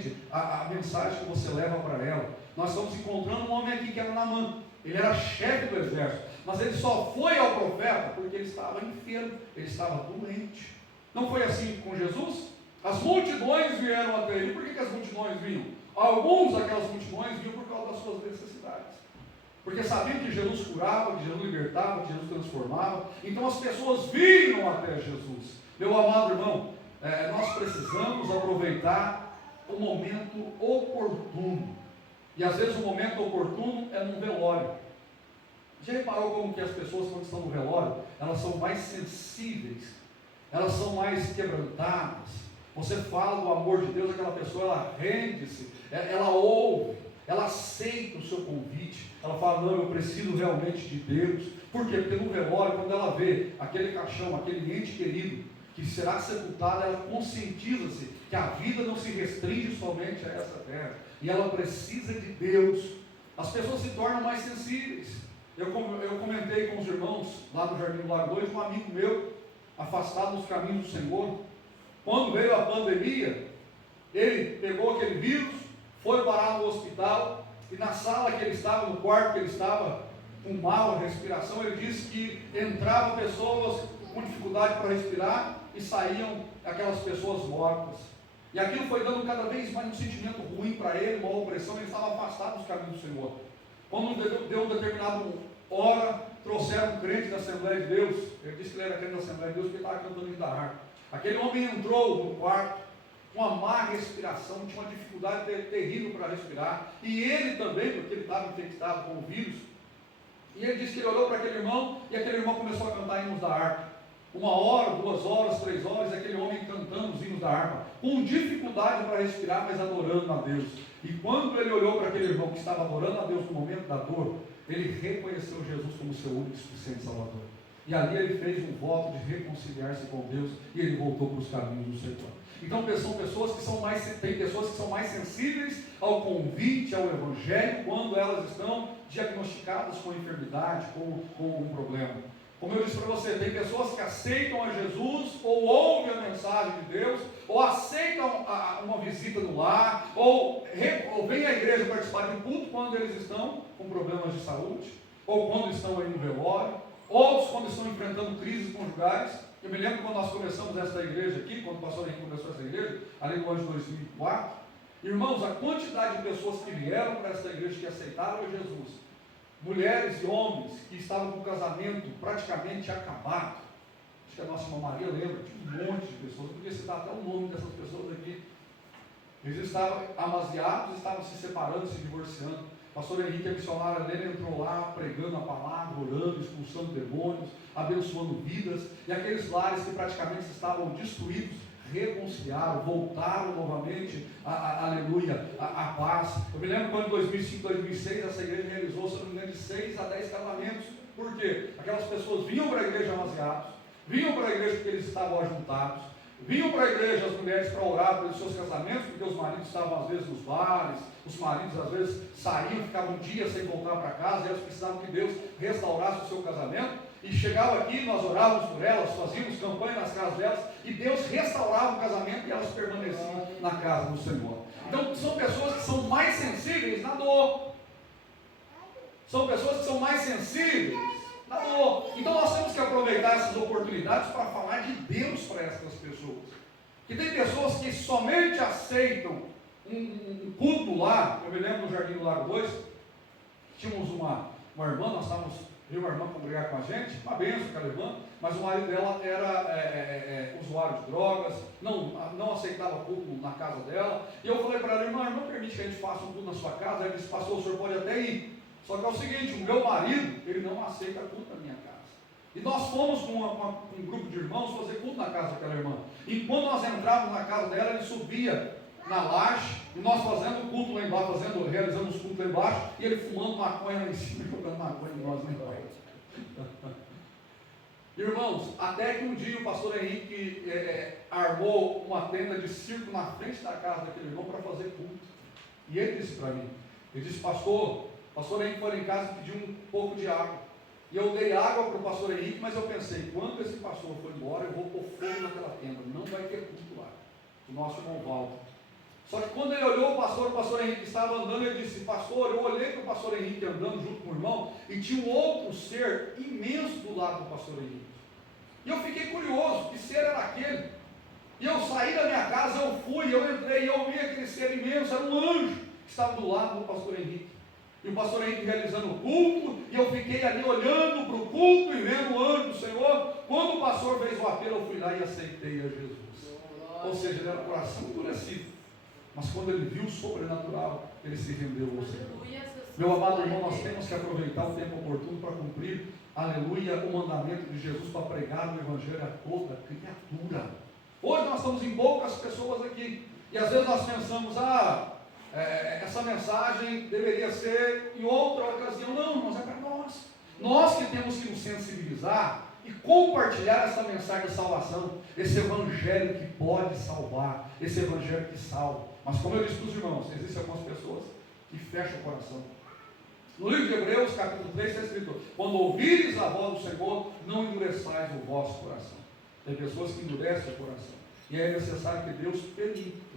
exatamente a mensagem que você leva para ela. Nós estamos encontrando um homem aqui que era Naamã. Ele era chefe do exército, mas ele só foi ao profeta porque ele estava enfermo, ele estava doente. Não foi assim com Jesus? As multidões vieram até ele. Por que as multidões vinham? Alguns daquelas multidões vinham por causa das suas necessidades, porque sabiam que Jesus curava, que Jesus libertava, que Jesus transformava. Então as pessoas vinham até Jesus. Meu amado irmão, nós precisamos aproveitar o momento oportuno. E às vezes o momento oportuno é num velório. Já reparou como que as pessoas, quando estão no velório, elas são mais sensíveis, elas são mais quebrantadas. Você fala do amor de Deus, aquela pessoa, ela rende-se, ela ouve, ela aceita o seu convite, ela fala, não, eu preciso realmente de Deus. Por quê? Porque no velório, quando ela vê aquele caixão, aquele ente querido, que será sepultado, ela conscientiza-se que a vida não se restringe somente a essa terra, e ela precisa de Deus. As pessoas se tornam mais sensíveis. Eu comentei com os irmãos lá no Jardim do Lago 2, um amigo meu, afastado dos caminhos do Senhor. Quando veio a pandemia, ele pegou aquele vírus, foi parar no hospital, e na sala que ele estava, no quarto que ele estava, com mal a respiração, ele disse que entravam pessoas com dificuldade para respirar e saíam aquelas pessoas mortas. E aquilo foi dando cada vez mais um sentimento ruim para ele, uma opressão. Ele estava afastado dos caminhos do Senhor. Quando deu um determinado hora, trouxeram um crente da Assembleia de Deus. Ele disse que ele era crente da Assembleia de Deus porque estava cantando da harpa. Aquele homem entrou no quarto com uma má respiração, tinha uma dificuldade terrível para respirar. E ele também, porque ele estava infectado com o vírus. E ele disse que ele olhou para aquele irmão, e aquele irmão começou a cantar hinos da harpa. 1 hora, 2 horas, 3 horas, aquele homem cantando os hinos da harpa, com dificuldade para respirar, mas adorando a Deus. E quando ele olhou para aquele irmão que estava adorando a Deus no momento da dor, ele reconheceu Jesus como seu único e suficiente Salvador. E ali ele fez um voto de reconciliar-se com Deus, e ele voltou para os caminhos do Senhor. Então são pessoas que são mais sensíveis ao convite, ao Evangelho, quando elas estão diagnosticadas com enfermidade, com um problema. Como eu disse para você, tem pessoas que aceitam a Jesus, ou ouvem a mensagem de Deus, ou aceitam uma visita no lar, ou vêm à igreja participar de um culto quando eles estão com problemas de saúde, ou quando estão aí no velório, outros quando estão enfrentando crises conjugais. Eu me lembro quando nós começamos essa igreja aqui, quando o pastor Henrique começou essa igreja, ali no ano de 2004, irmãos, a quantidade de pessoas que vieram para essa igreja, que aceitaram a Jesus, mulheres e homens que estavam com o casamento praticamente acabado. Acho que a nossa irmã Maria lembra de um monte de pessoas. Eu podia citar até o nome dessas pessoas aqui. Eles estavam amaziados, estavam se separando, se divorciando. O pastor Henrique, a missionária dele, entrou lá pregando a palavra, orando, expulsando demônios, abençoando vidas. E aqueles lares que praticamente estavam destruídos reconciliaram, voltaram novamente, aleluia, a paz. Eu me lembro quando em 2005, 2006, essa igreja realizou, se não me engano, de 6 a 10 casamentos. Por quê? Aquelas pessoas vinham para a igreja amaziados, vinham para a igreja porque eles estavam ajuntados, vinham para a igreja as mulheres para orar pelos seus casamentos, porque os maridos estavam às vezes nos bares, os maridos às vezes saíam, ficavam um dia sem voltar para casa, e elas precisavam que Deus restaurasse o seu casamento. E chegava aqui, nós orávamos por elas, fazíamos campanha nas casas delas, e Deus restaurava o casamento e elas permaneciam na casa do Senhor. Então são pessoas que são mais sensíveis na dor. São pessoas que são mais sensíveis na dor. Então nós temos que aproveitar essas oportunidades para falar de Deus para essas pessoas. Que tem pessoas que somente aceitam um culto lá. Eu me lembro no Jardim do Lago 2, tínhamos uma irmã, nós estávamos, eu e uma irmã congregar com a gente, uma benção aquela irmã, mas o marido dela era usuário de drogas, não aceitava culto na casa dela, e eu falei para ela, irmã, permite que a gente faça um culto na sua casa? Ela disse, pastor, o senhor pode até ir, só que é o seguinte, o meu marido, ele não aceita culto na minha casa. E nós fomos com um grupo de irmãos fazer culto na casa daquela irmã, e quando nós entrávamos na casa dela, ele subia na laje, e nós fazendo culto lá embaixo, realizando os cultos lá embaixo, e ele fumando maconha lá em cima, jogando maconha em nós lá embaixo. Irmãos, até que um dia o pastor Henrique armou uma tenda de circo na frente da casa daquele irmão para fazer culto. E ele disse para mim, ele disse, pastor Henrique foi lá em casa e pediu um pouco de água. E eu dei água para o pastor Henrique, mas eu pensei, quando esse pastor for embora, eu vou pôr fogo naquela tenda, não vai ter culto lá. O nosso irmão volta. Só que quando ele olhou o pastor Henrique estava andando, ele disse: pastor, eu olhei para o pastor Henrique andando junto com o irmão, e tinha um outro ser imenso do lado do pastor Henrique. E eu fiquei curioso, que ser era aquele? E eu saí da minha casa, eu fui, eu entrei, eu vi aquele ser imenso, era um anjo que estava do lado do pastor Henrique. E o pastor Henrique realizando o culto, e eu fiquei ali olhando para o culto e vendo o anjo do Senhor. Quando o pastor fez o apelo, eu fui lá e aceitei a Jesus. Ou seja, ele era um coração endurecido. Mas quando ele viu o sobrenatural, ele se rendeu ao Senhor. Meu amado irmão, nós temos que aproveitar o tempo oportuno para cumprir, aleluia, o mandamento de Jesus para pregar o Evangelho a toda criatura. Hoje nós estamos em poucas pessoas aqui, e às vezes nós pensamos: essa mensagem deveria ser em outra ocasião. Não, irmãos, é para nós. Nós que temos que nos sensibilizar e compartilhar essa mensagem de salvação, esse Evangelho que pode salvar, esse Evangelho que salva. Mas como eu disse para os irmãos, existem algumas pessoas que fecham o coração. No livro de Hebreus, capítulo 3, está escrito: quando ouvires a voz do Senhor, não endureçais o vosso coração. Tem pessoas que endurecem o coração, e é necessário que Deus permita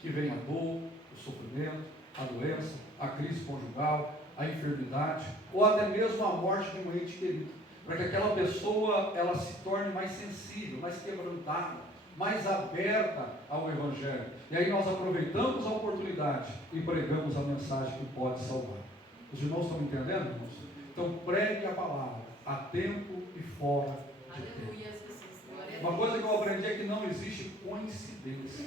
que venha a dor, o sofrimento, a doença, a crise conjugal, a enfermidade, ou até mesmo a morte de um ente querido, para que aquela pessoa ela se torne mais sensível, mais quebrantada, mais aberta ao Evangelho. E aí nós aproveitamos a oportunidade e pregamos a mensagem que pode salvar. Os irmãos estão entendendo, irmãos? Então pregue a palavra a tempo e fora de tempo. Uma coisa que eu aprendi é que não existe coincidência,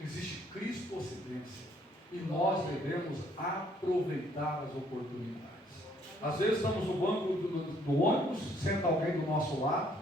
existe cristocidência, e nós devemos aproveitar as oportunidades. Às vezes estamos no banco do ônibus, senta alguém do nosso lado,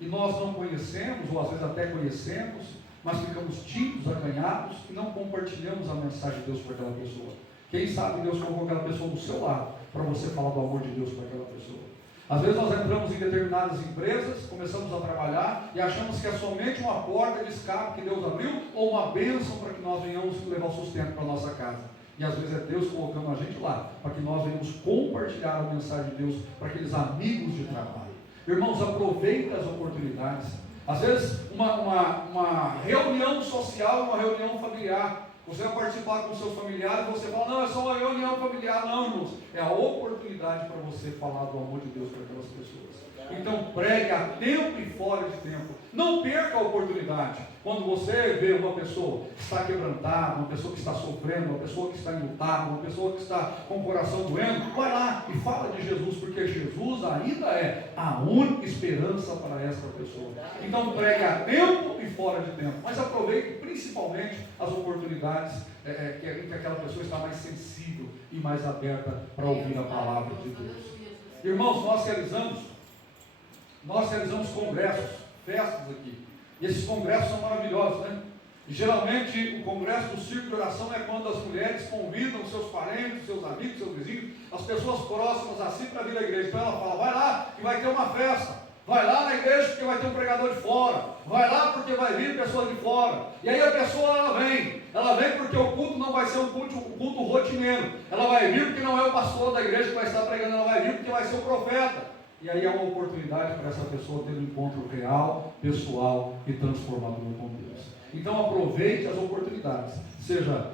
e nós não conhecemos, ou às vezes até conhecemos, mas ficamos tímidos, acanhados, e não compartilhamos a mensagem de Deus para aquela pessoa. Quem sabe Deus colocou aquela pessoa do seu lado, para você falar do amor de Deus para aquela pessoa. Às vezes nós entramos em determinadas empresas, começamos a trabalhar, e achamos que é somente uma porta de escape que Deus abriu, ou uma bênção para que nós venhamos levar o sustento para a nossa casa. E às vezes é Deus colocando a gente lá, para que nós venhamos compartilhar a mensagem de Deus para aqueles amigos de trabalho. Irmãos, aproveite as oportunidades. Às vezes uma reunião social, uma reunião familiar, você vai participar com seus familiares, você fala: não, é só uma reunião familiar. Não, irmãos, é a oportunidade para você falar do amor de Deus para aquelas pessoas. Então pregue a tempo e fora de tempo. Não perca a oportunidade. Quando você vê uma pessoa que está quebrantada, uma pessoa que está sofrendo, uma pessoa que está enlutada, uma pessoa que está com o coração doendo, vai lá e fala de Jesus, porque Jesus ainda é a única esperança para essa pessoa. Então pregue a tempo e fora de tempo, mas aproveite principalmente as oportunidades em que aquela pessoa está mais sensível e mais aberta para ouvir a palavra de Deus. Irmãos, nós realizamos congressos, festas aqui. E esses congressos são maravilhosos, né? E geralmente o congresso do círculo de oração é quando as mulheres convidam seus parentes, seus amigos, seus vizinhos, as pessoas próximas assim para vir à igreja. Então ela fala: vai lá que vai ter uma festa. Vai lá na igreja porque vai ter um pregador de fora. Vai lá porque vai vir pessoas de fora. E aí a pessoa ela vem porque o culto não vai ser um culto rotineiro. Ela vai vir porque não é o pastor da igreja que vai estar pregando, ela vai vir porque vai ser o profeta. E aí há uma oportunidade para essa pessoa ter um encontro real, pessoal e transformador com Deus. Então aproveite as oportunidades, seja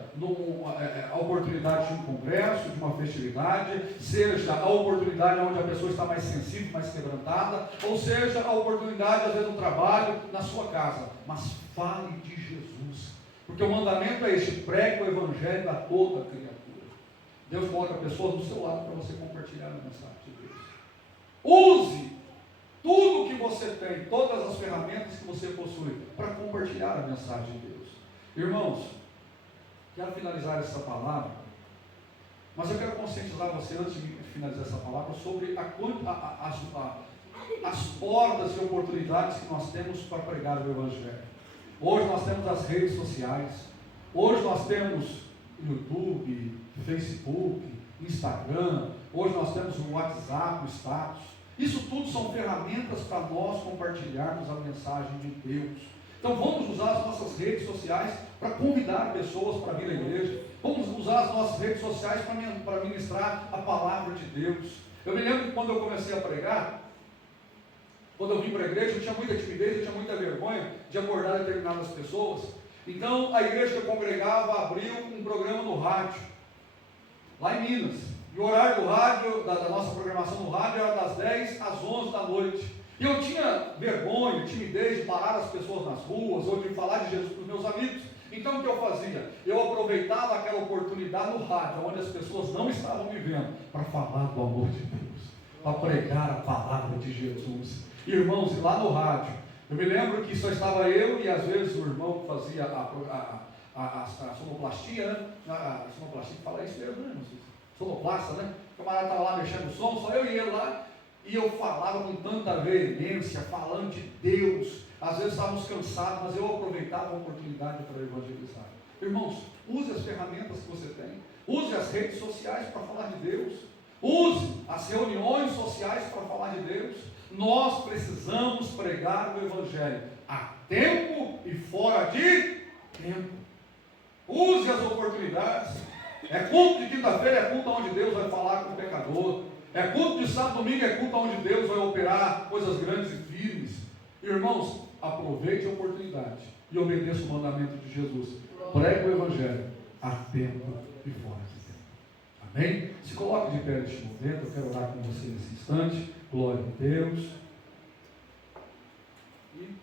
a oportunidade de um congresso, de uma festividade, seja a oportunidade onde a pessoa está mais sensível, mais quebrantada, ou seja a oportunidade às vezes no trabalho, na sua casa. Mas fale de Jesus, porque o mandamento é este: pregue o Evangelho a toda criatura. Deus coloca pessoas do seu lado para você compartilhar a mensagem de Deus. Use tudo que você tem, todas as ferramentas que você possui, para compartilhar a mensagem de Deus. Irmãos, quero finalizar essa palavra, mas eu quero conscientizar você, antes de finalizar essa palavra, sobre as portas e oportunidades que nós temos para pregar o Evangelho. Hoje nós temos as redes sociais, hoje nós temos YouTube, Facebook, Instagram, hoje nós temos o WhatsApp, o status. Isso tudo são ferramentas para nós compartilharmos a mensagem de Deus. Então vamos usar as nossas redes sociais para convidar pessoas para vir à igreja. Vamos usar as nossas redes sociais para ministrar a palavra de Deus. Eu me lembro que quando eu comecei a pregar, quando eu vim para a igreja, eu tinha muita timidez, eu tinha muita vergonha de abordar determinadas pessoas. Então, a igreja que eu congregava abriu um programa no rádio, lá em Minas. E o horário do rádio, da nossa programação no rádio, era das 10 às 11 da noite. E eu tinha vergonha, timidez de parar as pessoas nas ruas, ou de falar de Jesus para os meus amigos. Então, o que eu fazia? Eu aproveitava aquela oportunidade no rádio, onde as pessoas não estavam me vendo, para falar do amor de Deus, para pregar a palavra de Jesus. Irmãos, e lá no rádio, eu me lembro que só estava eu e às vezes o irmão que fazia a sonoplastia, né? A sonoplastia, fala isso mesmo, né? Sonoplasta, né? O camarada estava lá mexendo no som, só eu e ele lá, e eu falava com tanta veemência, falando de Deus. Às vezes estávamos cansados, mas eu aproveitava a oportunidade para evangelizar. Irmãos, use as ferramentas que você tem, use as redes sociais para falar de Deus, use as reuniões sociais para falar de Deus. Nós precisamos pregar o Evangelho a tempo e fora de tempo. Use as oportunidades. É culto de quinta-feira, é culto onde Deus vai falar com o pecador. É culto de sábado, domingo, é culto onde Deus vai operar coisas grandes e firmes. Irmãos, aproveite a oportunidade e obedeça o mandamento de Jesus. Pregue o Evangelho a tempo e fora de tempo. Amém? Se coloque de pé neste momento. Eu quero orar com você nesse instante. Glória a Deus. E